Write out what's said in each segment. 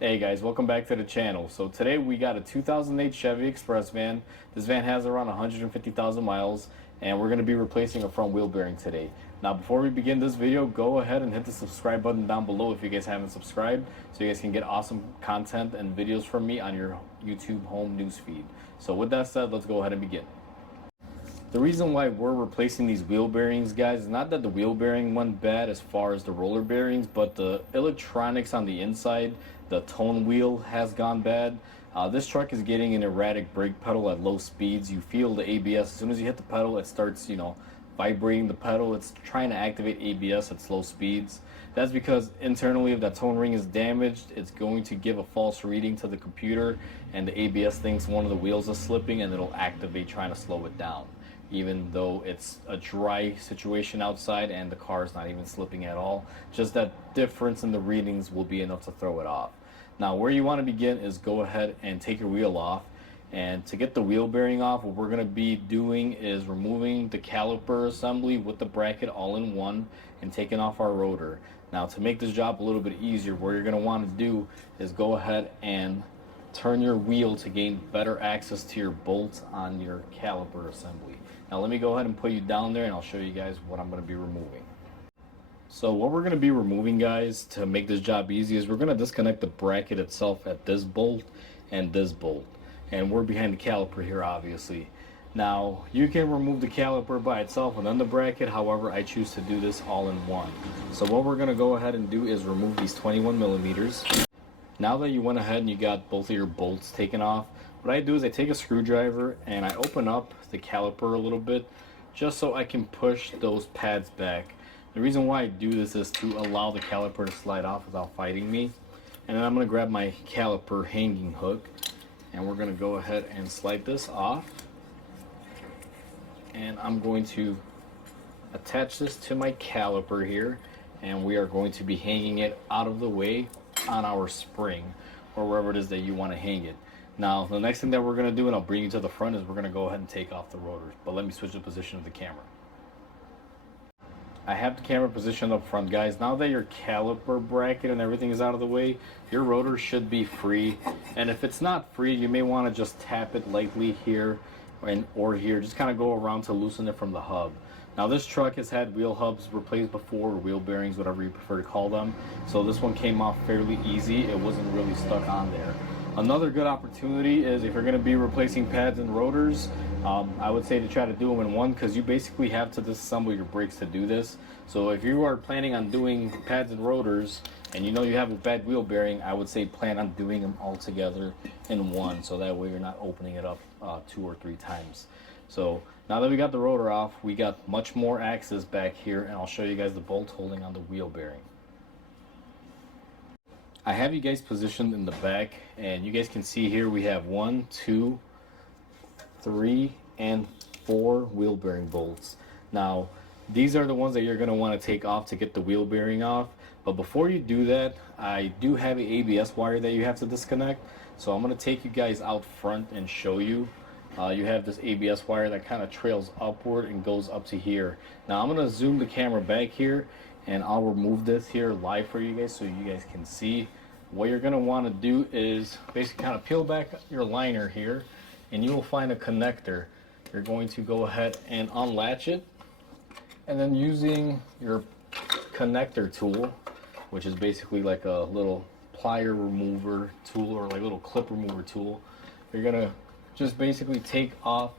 Hey guys, welcome back to the channel. So today we got a 2008 Chevy Express van. This van has around 150,000 miles and we're going to be replacing a front wheel bearing today. Now before we begin this video, go ahead and hit the subscribe button down below if you guys haven't subscribed, so you guys can get awesome content and videos from me on your YouTube home newsfeed. So with that said, let's go ahead and begin. The reason why we're replacing these wheel bearings, guys, is not that the wheel bearing went bad as far as the roller bearings, but the electronics on the inside, the tone wheel has gone bad. This truck is getting an erratic brake pedal at low speeds. You feel the ABS. As soon as you hit the pedal, it starts, vibrating the pedal. It's trying to activate ABS at slow speeds. That's because internally, if that tone ring is damaged, it's going to give a false reading to the computer, and the ABS thinks one of the wheels is slipping, and it'll activate trying to slow it down, even though it's a dry situation outside and the car is not even slipping at all. Just that difference in the readings will be enough to throw it off. Now where you want to begin is go ahead and take your wheel off. And to get the wheel bearing off, what we're going to be doing is removing the caliper assembly with the bracket all in one and taking off our rotor. Now to make this job a little bit easier, what you're going to want to do is go ahead and turn your wheel to gain better access to your bolts on your caliper assembly. Now let me go ahead and put you down there and I'll show you guys what I'm going to be removing. So what we're going to be removing, guys, to make this job easy is we're going to disconnect the bracket itself at this bolt and this bolt. And we're behind the caliper here, obviously. Now you can remove the caliper by itself and then the bracket, however I choose to do this all in one. So what we're going to go ahead and do is remove these 21 millimeters. Now that you went ahead and you got both of your bolts taken off, what I do is I take a screwdriver and I open up the caliper a little bit just so I can push those pads back. The reason why I do this is to allow the caliper to slide off without fighting me. And then I'm going to grab my caliper hanging hook and we're going to go ahead and slide this off. And I'm going to attach this to my caliper here, and we are going to be hanging it out of the way on our spring or wherever it is that you want to hang it. Now the next thing that we're going to do, and I'll bring you to the front, is we're going to go ahead and take off the rotors. But let me switch the position of the camera. I have the camera positioned up front, guys. Now that your caliper bracket and everything is out of the way, your rotor should be free. And if it's not free, you may want to just tap it lightly here or here. Just kind of go around to loosen it from the hub. Now this truck has had wheel hubs replaced before, or wheel bearings, whatever you prefer to call them. So this one came off fairly easy. It wasn't really stuck on there. Another good opportunity is if you're going to be replacing pads and rotors, I would say to try to do them in one, because you basically have to disassemble your brakes to do this. So if you are planning on doing pads and rotors and you know you have a bad wheel bearing, I would say plan on doing them all together in one, so that way you're not opening it up 2 or 3 times. So now that we got the rotor off, we got much more access back here, and I'll show you guys the bolt holding on the wheel bearing. I have you guys positioned in the back, and you guys can see here we have 1, 2, 3, and 4 wheel bearing bolts. Now these are the ones that you're going to want to take off to get the wheel bearing off. But before you do that, I do have an ABS wire that you have to disconnect. So I'm going to take you guys out front and show you. You have this ABS wire that kind of trails upward and goes up to here. Now I'm going to zoom the camera back here and I'll remove this here live for you guys so you guys can see. What you're going to want to do is basically kind of peel back your liner here and you will find a connector. You're going to go ahead and unlatch it, and then using your connector tool, which is basically like a little plier remover tool or like a little clip remover tool, you're going to just basically take off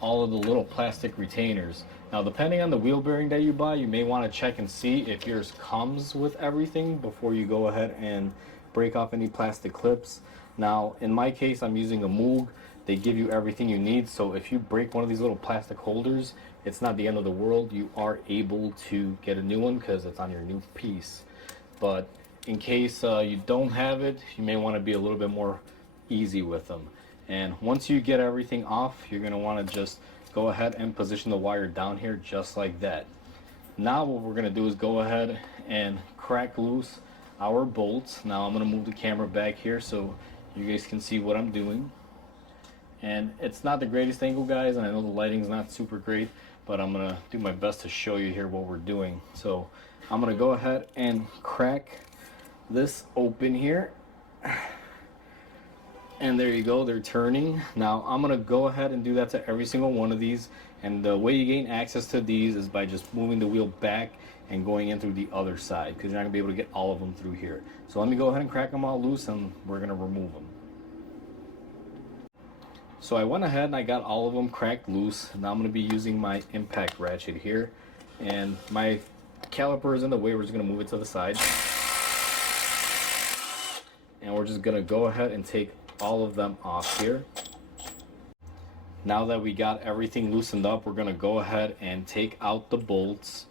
all of the little plastic retainers. Now depending on the wheel bearing that you buy, you may want to check and see if yours comes with everything before you go ahead and break off any plastic clips. Now in my case, I'm using a Moog. They give you everything you need, so if you break one of these little plastic holders, it's not the end of the world. You are able to get a new one because it's on your new piece. But in case you don't have it, you may want to be a little bit more easy with them. And once you get everything off, you're going to want to just go ahead and position the wire down here just like that. Now what we're going to do is go ahead and crack loose our bolts. Now I'm going to move the camera back here so you guys can see what I'm doing. And it's not the greatest angle, guys, and I know the lighting's not super great, but I'm going to do my best to show you here what we're doing. So I'm going to go ahead and crack this open here And there you go, they're turning. Now I'm gonna go ahead and do that to every single one of these. And the way you gain access to these is by just moving the wheel back and going in through the other side, because you're not gonna be able to get all of them through here. So let me go ahead and crack them all loose and we're gonna remove them. So I went ahead and I got all of them cracked loose. Now I'm gonna be using my impact ratchet here. And my caliper is in the way, we're just gonna move it to the side. And we're just gonna go ahead and take all of them off here. Now that we got everything loosened up, we're gonna go ahead and take out the bolts.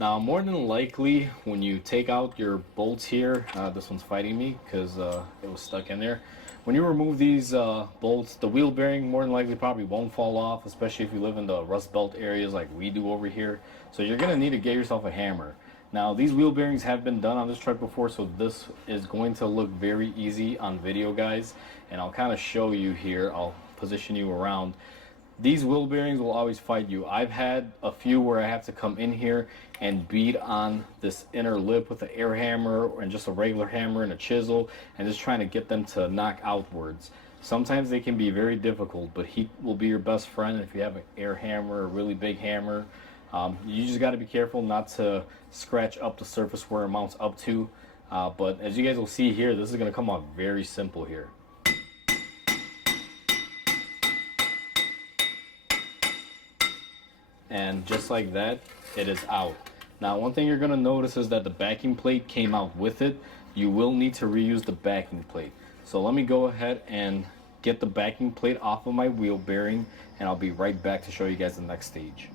Now more than likely when you take out your bolts here, this one's fighting me because it was stuck in there. When you remove these bolts, the wheel bearing more than likely probably won't fall off, especially if you live in the rust belt areas like we do over here. So you're gonna need to get yourself a hammer. Now these wheel bearings have been done on this truck before, so this is going to look very easy on video, guys. And I'll kind of show you here, I'll position you around. These wheel bearings will always fight you. I've had a few where I have to come in here and beat on this inner lip with an air hammer and just a regular hammer and a chisel and just trying to get them to knock outwards. Sometimes they can be very difficult, but heat will be your best friend if you have an air hammer, a really big hammer. You just got to be careful not to scratch up the surface where it mounts up to. But as you guys will see here, this is going to come out very simple here. And just like that, it is out. Now one thing you're going to notice is that the backing plate came out with it. You will need to reuse the backing plate. So let me go ahead and get the backing plate off of my wheel bearing, and I'll be right back to show you guys the next stage.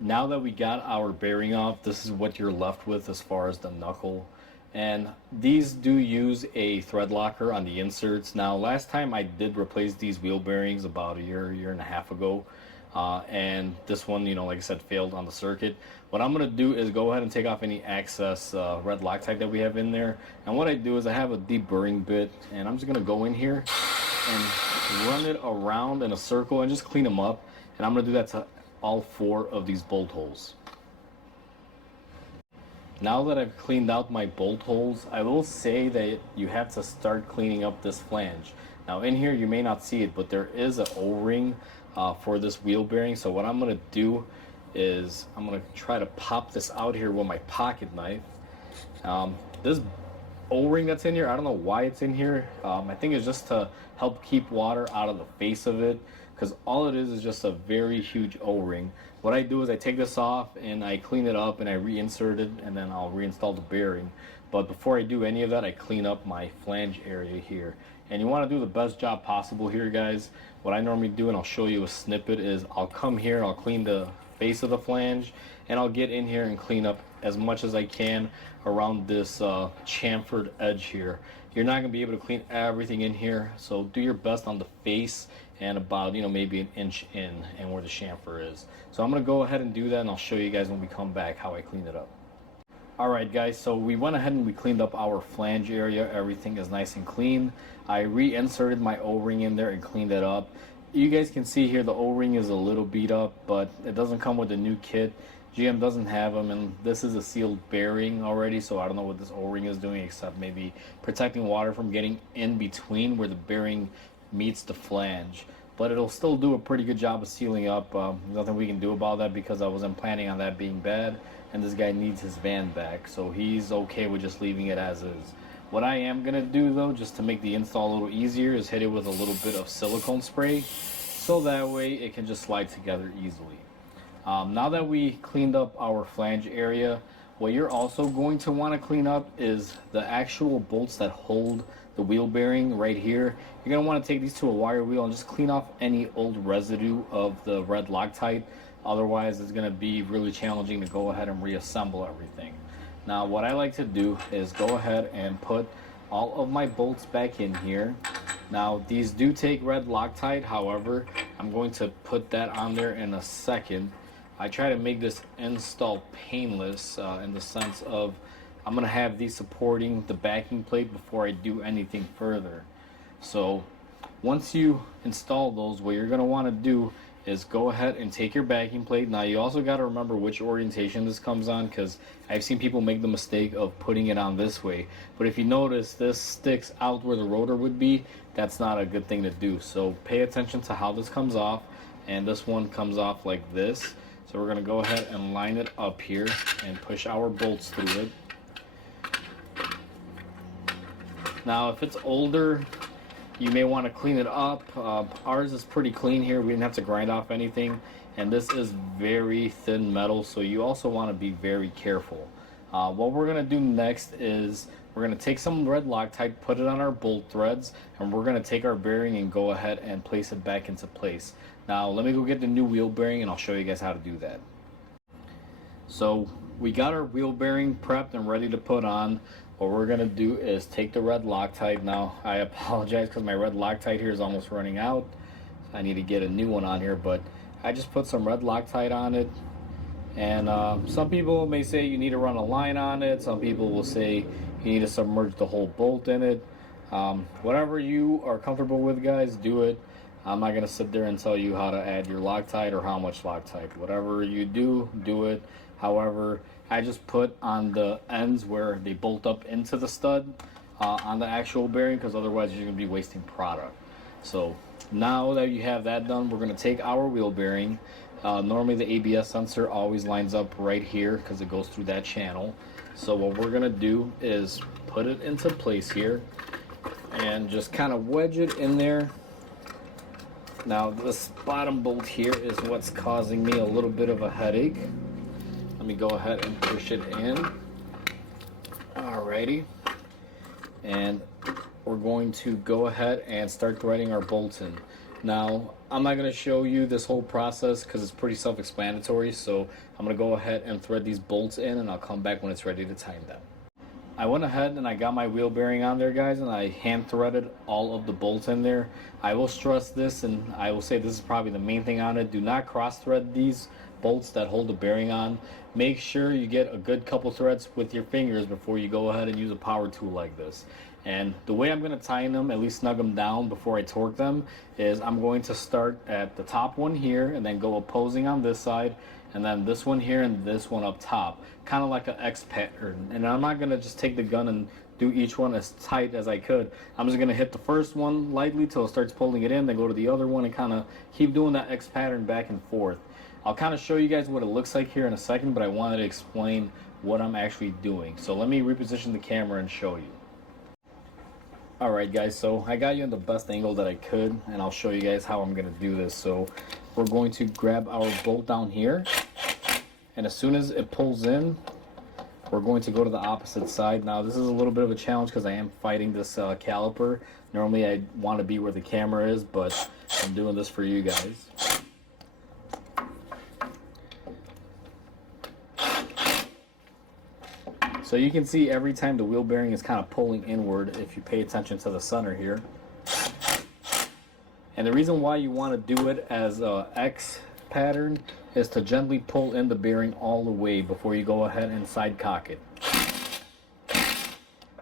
Now that we got our bearing off, this is what you're left with as far as the knuckle. And these do use a thread locker on the inserts. Now last time I did replace these wheel bearings about a year and a half ago. And this one, you know, like I said, failed on the circuit. What I'm going to do is go ahead and take off any excess red Loctite that we have in there. And what I do is I have a deep burring bit, and I'm just going to go in here and run it around in a circle and just clean them up. And I'm going to do that to all 4 of these bolt holes. Now that I've cleaned out my bolt holes, I will say that you have to start cleaning up this flange. Now in here you may not see it, but there is an O-ring for this wheel bearing. So what I'm going to do is I'm going to try to pop this out here with my pocket knife. This O-ring that's in here, I don't know why it's in here. I think it's just to help keep water out of the face of it, because all it is just a very huge O-ring. What I do is I take this off and I clean it up and I reinsert it, and then I'll reinstall the bearing. But before I do any of that, I clean up my flange area here. And you want to do the best job possible here, guys. What I normally do, and I'll show you a snippet, is I'll come here, I'll clean the face of the flange, and I'll get in here and clean up as much as I can around this chamfered edge here. You're not going to be able to clean everything in here, so do your best on the face and about, you know, maybe an inch in and where the chamfer is. So I'm going to go ahead and do that, and I'll show you guys when we come back how I clean it up. Alright guys, so we went ahead and we cleaned up our flange area. Everything is nice and clean. I reinserted my O-ring in there and cleaned it up. You guys can see here the O-ring is a little beat up, but it doesn't come with the new kit. GM doesn't have them, and this is a sealed bearing already, so I don't know what this O-ring is doing except maybe protecting water from getting in between where the bearing meets the flange. But it'll still do a pretty good job of sealing up. Nothing we can do about that because I wasn't planning on that being bad, and this guy needs his van back, so he's okay with just leaving it as is. What I am gonna do though, just to make the install a little easier, is hit it with a little bit of silicone spray, so that way it can just slide together easily. Now that we cleaned up our flange area, what you're also going to want to clean up is the actual bolts that hold the wheel bearing right here. You're going to want to take these to a wire wheel and just clean off any old residue of the red Loctite. Otherwise, it's going to be really challenging to go ahead and reassemble everything. Now, what I like to do is go ahead and put all of my bolts back in here. Now, these do take red Loctite. However, I'm going to put that on there in a second. I try to make this install painless in the sense of I'm going to have these supporting the backing plate before I do anything further. So once you install those, what you're going to want to do is go ahead and take your backing plate. Now you also got to remember which orientation this comes on, because I've seen people make the mistake of putting it on this way. But if you notice, this sticks out where the rotor would be. That's not a good thing to do. So pay attention to how this comes off. And this one comes off like this. So we're going to go ahead and line it up here and push our bolts through it. Now if it's older, you may want to clean it up. Ours is pretty clean here. We didn't have to grind off anything. And this is very thin metal, so you also want to be very careful. What we're going to do next is we're going to take some red Loctite, put it on our bolt threads, and we're going to take our bearing and go ahead and place it back into place. Now let me go get the new wheel bearing and I'll show you guys how to do that. So we got our wheel bearing prepped and ready to put on. What we're going to do is take the red Loctite. Now I apologize because my red Loctite here is almost running out. I need to get a new one on here, but I just put some red Loctite on it. And some people may say you need to run a line on it. Some people will say you need to submerge the whole bolt in it. Whatever you are comfortable with, guys, do it. I'm not going to sit there and tell you how to add your Loctite or how much Loctite. Whatever you do, do it. However, I just put on the ends where they bolt up into the stud on the actual bearing, because otherwise you're going to be wasting product. So now that you have that done, we're going to take our wheel bearing. Normally the ABS sensor always lines up right here because it goes through that channel. So what we're going to do is put it into place here and just kind of wedge it in there. Now this bottom bolt here is what's causing me a little bit of a headache. Let me go ahead and push it in. Alrighty. And we're going to go ahead and start threading our bolts in. Now, I'm not going to show you this whole process because it's pretty self-explanatory. So I'm going to go ahead and thread these bolts in, and I'll come back when it's ready to tighten them. I went ahead and I got my wheel bearing on there, guys, and I hand threaded all of the bolts in there. I will stress this, and I will say this is probably the main thing on it. Do not cross thread these bolts that hold the bearing on. Make sure you get a good couple threads with your fingers before you go ahead and use a power tool like this. And the way I'm going to tighten them, at least snug them down before I torque them, is I'm going to start at the top one here and then go opposing on this side, and then this one here and this one up top, kind of like an X pattern. And I'm not going to just take the gun and do each one as tight as I could. I'm just going to hit the first one lightly till it starts pulling it in, then go to the other one and kind of keep doing that X pattern back and forth. I'll kind of show you guys what it looks like here in a second, but I wanted to explain what I'm actually doing. So let me reposition the camera and show you. Alright guys, so I got you in the best angle that I could, and I'll show you guys how I'm going to do this. So we're going to grab our bolt down here, and as soon as it pulls in, we're going to go to the opposite side. Now this is a little bit of a challenge because I am fighting this caliper. Normally I want to be where the camera is, but I'm doing this for you guys. So you can see every time the wheel bearing is kind of pulling inward if you pay attention to the center here. And the reason why you want to do it as a X pattern is to gently pull in the bearing all the way before you go ahead and side cock it.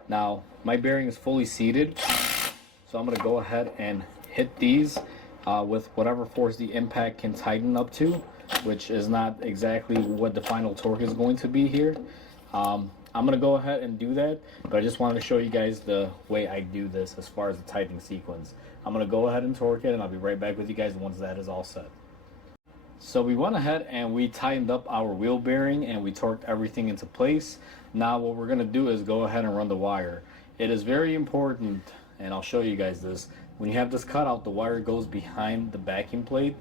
Now my bearing is fully seated, so I'm going to go ahead and hit these with whatever force the impact can tighten up to, which is not exactly what the final torque is going to be here. I'm going to go ahead and do that, but I just wanted to show you guys the way I do this as far as the tightening sequence. I'm going to go ahead and torque it, and I'll be right back with you guys once that is all set. So we went ahead and we tightened up our wheel bearing and we torqued everything into place. Now what we're going to do is go ahead and run the wire. It is very important, and I'll show you guys this. When you have this cutout, the wire goes behind the backing plate.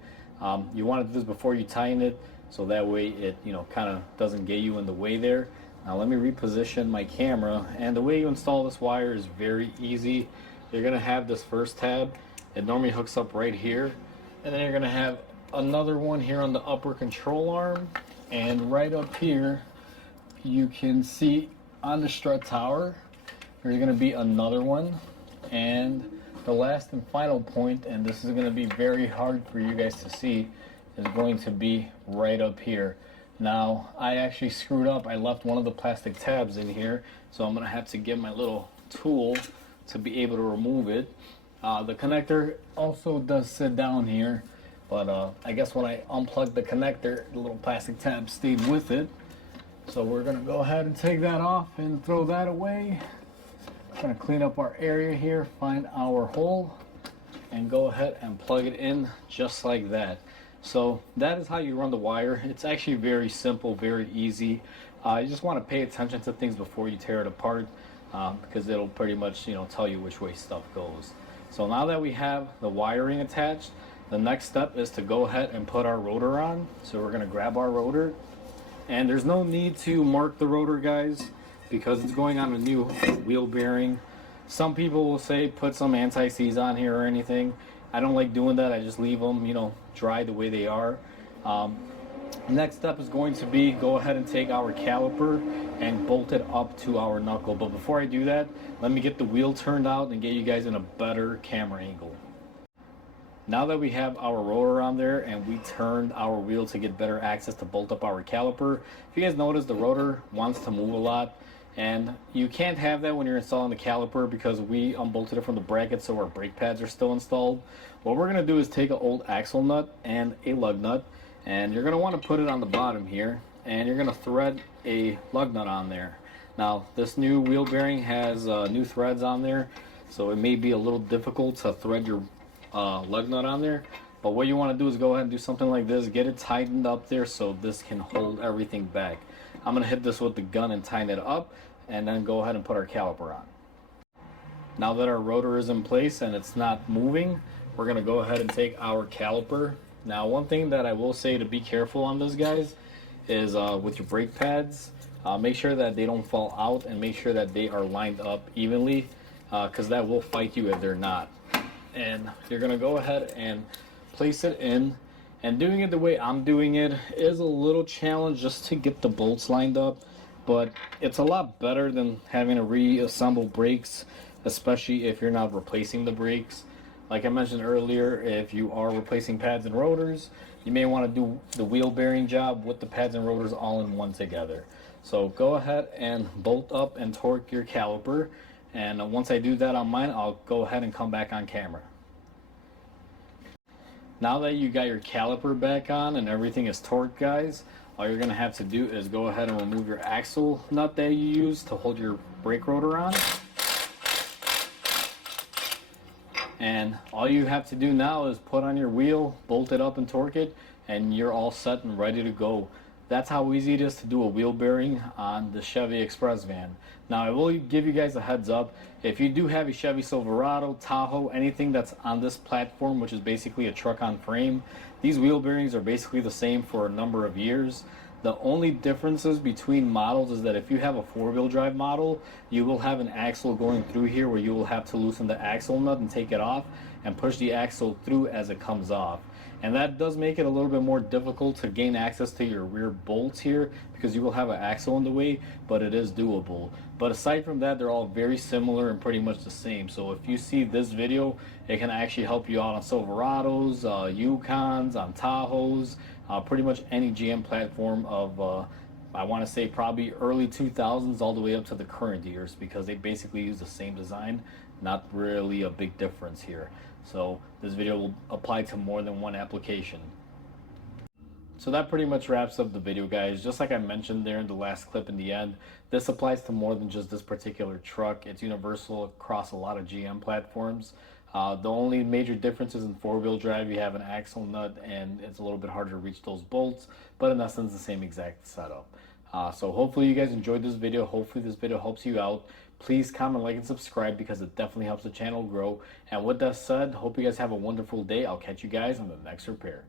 You want to do this before you tighten it, so that way it kind of doesn't get you in the way there. Now let me reposition my camera, and the way you install this wire is very easy. You're going to have this first tab. It normally hooks up right here, and then you're going to have another one here on the upper control arm, and right up here you can see on the strut tower there's going to be another one, and the last and final point, and this is going to be very hard for you guys to see, is going to be right up here. Now I actually screwed up. I left one of the plastic tabs in here, so I'm gonna have to get my little tool to be able to remove it. The connector also does sit down here, But I guess when I unplugged the connector, the little plastic tab stayed with it. So we're gonna go ahead and take that off and throw that away. We're gonna clean up our area here, find our hole, and go ahead and plug it in just like that. So that is how you run the wire. It's actually very simple, very easy. You just want to pay attention to things before you tear it apart, because it'll pretty much tell you which way stuff goes. So now that we have the wiring attached, the next step is to go ahead and put our rotor on. So we're going to grab our rotor, and there's no need to mark the rotor, guys, because it's going on a new wheel bearing. Some people will say put some anti-seize on here or anything. I don't like doing that. I just leave them, dry the way they are. Next step is going to be go ahead and take our caliper and bolt it up to our knuckle. But before I do that, let me get the wheel turned out and get you guys in a better camera angle. Now that we have our rotor on there and we turned our wheel to get better access to bolt up our caliper, if you guys notice, the rotor wants to move a lot. And you can't have that when you're installing the caliper because we unbolted it from the bracket, so our brake pads are still installed. What we're going to do is take an old axle nut and a lug nut, and you're going to want to put it on the bottom here, and you're going to thread a lug nut on there. Now, this new wheel bearing has new threads on there, so it may be a little difficult to thread your lug nut on there. But what you want to do is go ahead and do something like this, get it tightened up there so this can hold everything back. I'm going to hit this with the gun and tighten it up, and then go ahead and put our caliper on. Now that our rotor is in place and it's not moving, we're going to go ahead and take our caliper. Now, one thing that I will say to be careful on this, guys, is with your brake pads, make sure that they don't fall out and make sure that they are lined up evenly, because that will fight you if they're not. And you're going to go ahead and place it in. And doing it the way I'm doing it is a little challenge just to get the bolts lined up, but it's a lot better than having to reassemble brakes, especially if you're not replacing the brakes. Like I mentioned earlier, if you are replacing pads and rotors, you may want to do the wheel bearing job with the pads and rotors all in one together. So go ahead and bolt up and torque your caliper, and once I do that on mine, I'll go ahead and come back on camera. Now that you got your caliper back on and everything is torqued, guys, all you're going to have to do is go ahead and remove your axle nut that you use to hold your brake rotor on. And all you have to do now is put on your wheel, bolt it up and torque it, and you're all set and ready to go. That's how easy it is to do a wheel bearing on the Chevy Express van. Now, I will give you guys a heads up. If you do have a Chevy Silverado, Tahoe, anything that's on this platform, which is basically a truck on frame, these wheel bearings are basically the same for a number of years. The only differences between models is that if you have a four-wheel drive model, you will have an axle going through here where you will have to loosen the axle nut and take it off and push the axle through as it comes off. And that does make it a little bit more difficult to gain access to your rear bolts here because you will have an axle in the way, but it is doable. But aside from that, they're all very similar and pretty much the same. So if you see this video, it can actually help you out on Silverados, Yukons, on Tahoes, pretty much any GM platform of, I want to say probably early 2000s all the way up to the current years, because they basically use the same design, not really a big difference here. So this video will apply to more than one application. So that pretty much wraps up the video, guys. Just like I mentioned there in the last clip in the end, this applies to more than just this particular truck. It's universal across a lot of GM platforms. The only major difference is in four-wheel drive, you have an axle nut and it's a little bit harder to reach those bolts, but in essence, the same exact setup. So hopefully you guys enjoyed this video. Hopefully this video helps you out. Please comment, like, and subscribe because it definitely helps the channel grow. And with that said, hope you guys have a wonderful day. I'll catch you guys on the next repair.